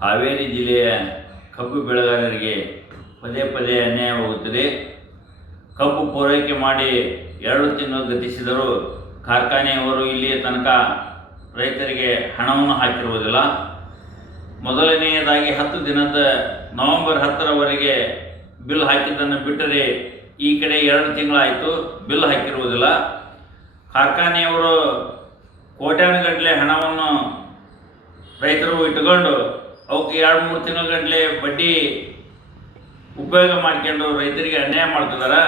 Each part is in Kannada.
ಹಾವೇರಿ ಜಿಲ್ಲೆಯ ಕಬ್ಬು ಬೆಳೆಗಾರರಿಗೆ ಪದೇ ಪದೇ ಅನ್ಯಾಯವಾಗುತ್ತದೆ. ಕಬ್ಬು ಪೂರೈಕೆ ಮಾಡಿ 2 ತಿಂಗಳು ಗತಿಸಿದರೂ ಕಾರ್ಖಾನೆಯವರು ಇಲ್ಲಿಯ ತನಕ ರೈತರಿಗೆ ಹಣವನ್ನು ಹಾಕಿರುವುದಿಲ್ಲ. ಮೊದಲನೆಯದಾಗಿ 10 ದಿನದ ನವೆಂಬರ್ 10ರವರೆಗೆ ಬಿಲ್ ಹಾಕಿದ್ದನ್ನು ಬಿಟ್ಟರೆ ಈ ಕಡೆ 2 ತಿಂಗಳಾಯಿತು, ಬಿಲ್ ಹಾಕಿರುವುದಿಲ್ಲ. ಕಾರ್ಖಾನೆಯವರು ಕೋಟ್ಯಾನುಗಟ್ಟಲೆ ಹಣವನ್ನು ರೈತರು ಇಟ್ಟುಕೊಂಡು ಅವಕ್ಕೆ 2-3 ತಿಂಗಳ ಗಟ್ಟಲೆ ಬಡ್ಡಿ ಉಪಯೋಗ ಮಾಡಿಕೊಂಡು ರೈತರಿಗೆ ಅನ್ಯಾಯ ಮಾಡ್ತಿದ್ದಾರೆ.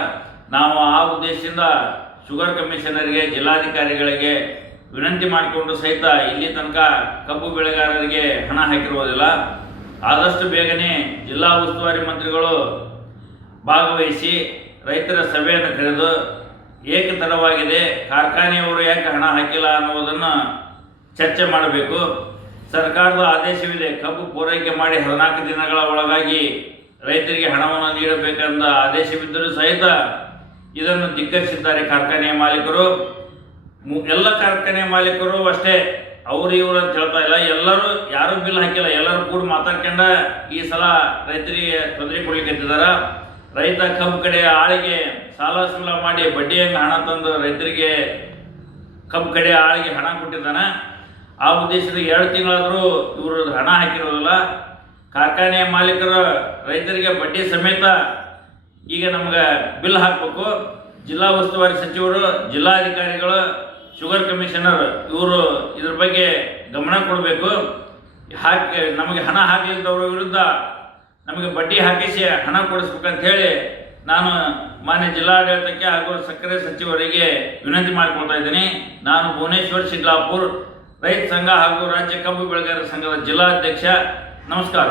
ನಾವು ಆ ಉದ್ದೇಶದಿಂದ ಶುಗರ್ ಕಮಿಷನರಿಗೆ, ಜಿಲ್ಲಾಧಿಕಾರಿಗಳಿಗೆ ವಿನಂತಿ ಮಾಡಿಕೊಂಡು ಸಹಿತ ಇಲ್ಲಿ ತನಕ ಕಬ್ಬು ಬೆಳೆಗಾರರಿಗೆ ಹಣ ಹಾಕಿರುವುದಿಲ್ಲ. ಆದಷ್ಟು ಬೇಗನೆ ಜಿಲ್ಲಾ ಉಸ್ತುವಾರಿ ಮಂತ್ರಿಗಳು ಭಾಗವಹಿಸಿ ರೈತರ ಸಭೆಯನ್ನು ಕರೆದು ಏಕತರವಾಗಿದೆ, ಕಾರ್ಖಾನೆಯವರು ಯಾಕೆ ಹಣ ಹಾಕಿಲ್ಲ ಅನ್ನುವುದನ್ನು ಚರ್ಚೆ ಮಾಡಬೇಕು. ಸರ್ಕಾರದ ಆದೇಶವಿದೆ, ಕಬ್ಬು ಪೂರೈಕೆ ಮಾಡಿ 14 ದಿನಗಳ ಒಳಗಾಗಿ ರೈತರಿಗೆ ಹಣವನ್ನು ನೀಡಬೇಕೆಂದ ಆದೇಶವಿದ್ದರೂ ಸಹಿತ ಇದನ್ನು ಧಿಕ್ಕರಿಸಿದ್ದಾರೆ ಕಾರ್ಖಾನೆಯ ಮಾಲೀಕರು. ಎಲ್ಲ ಕಾರ್ಖಾನೆ ಮಾಲೀಕರು ಅಷ್ಟೇ, ಅವರು ಇವರು ಅಂತ ಹೇಳ್ತಾ ಇಲ್ಲ, ಎಲ್ಲರೂ ಯಾರೂ ಬಿಲ್ ಹಾಕಿಲ್ಲ, ಎಲ್ಲರೂ ಕೂಡ ಮಾತಾಡ್ಕೊಂಡ ಈ ಸಲ ರೈತರಿಗೆ ತೊಂದರೆ ಕೊಡ್ಲಿಕ್ಕೆ. ರೈತ ಕಬ್ಬು ಕಡೆ ಆಳಿಗೆ ಸಾಲ ಸೂಲ ಮಾಡಿ ಬಡ್ಡಿ ಹಂಗೆ ಹಣ ತಂದು ರೈತರಿಗೆ ಕಬ್ಬು ಕಡೆ ಆಳಿಗೆ ಹಣ ಕೊಟ್ಟಿದ್ದಾನೆ. ಆ ಉದ್ದೇಶದ 2 ತಿಂಗಳಾದರೂ ಇವರು ಹಣ ಹಾಕಿರೋದಿಲ್ಲ. ಕಾರ್ಖಾನೆಯ ಮಾಲೀಕರು ರೈತರಿಗೆ ಬಡ್ಡಿ ಸಮೇತ ಈಗ ನಮ್ಗೆ ಬಿಲ್ ಹಾಕಬೇಕು. ಜಿಲ್ಲಾ ಉಸ್ತುವಾರಿ ಸಚಿವರು, ಜಿಲ್ಲಾಧಿಕಾರಿಗಳು, ಶುಗರ್ ಕಮಿಷನರ್ ಇವರು ಇದ್ರ ಬಗ್ಗೆ ಗಮನ ಕೊಡಬೇಕು. ನಮಗೆ ಹಣ ಹಾಕಲಿದ್ದವ್ರ ವಿರುದ್ಧ ನಮಗೆ ಬಡ್ಡಿ ಹಾಕಿಸಿ ಹಣ ಕೊಡಿಸ್ಬೇಕಂತ ಹೇಳಿ ನಾನು ಮಾನ್ಯ ಜಿಲ್ಲಾಡಳಿತಕ್ಕೆ ಹಾಗೂ ಸಕ್ಕರೆ ಸಚಿವರಿಗೆ ವಿನಂತಿ ಮಾಡಿಕೊಳ್ತಾ ಇದ್ದೀನಿ. ನಾನು ಭುವನೇಶ್ವರ್ ಶಿಡ್ಲಾಪುರ್ ರೈತ ಸಂಘ ಹಾಗೂ ರಾಜ್ಯ ಕಬ್ಬು ಬೆಳೆಗಾರರ ಸಂಘದ ಜಿಲ್ಲಾಧ್ಯಕ್ಷ. ನಮಸ್ಕಾರ.